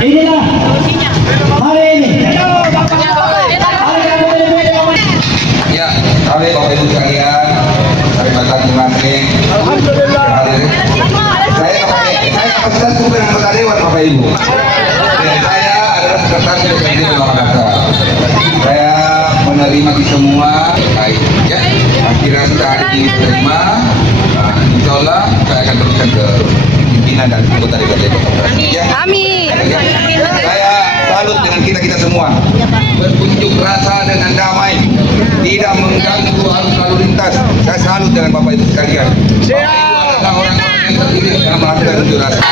Inilah hari ini. Ya, kami Bapak Ibu sekalian, kami datang masing hadir. Saya kapasitas bukan anggota dewan Bapak Ibu. Dan saya adalah sekretaris DPRD Kota Makassar. Saya menerima di semua baik ya. Aspirasi hari ini diterima. Insya Allah saya akan teruskan ke pimpinan dan anggota DPRD Kota Makassar. Ya. Amin. Saya salut dengan kita semua. Berkunjuk rasa dengan damai, tidak mengganggu arus lalu lintas. Saya salut dengan Bapak Ibu sekalian. Bapak Ibu adalah orang-orang yang terpilih dalam melakukan unjuk rasa.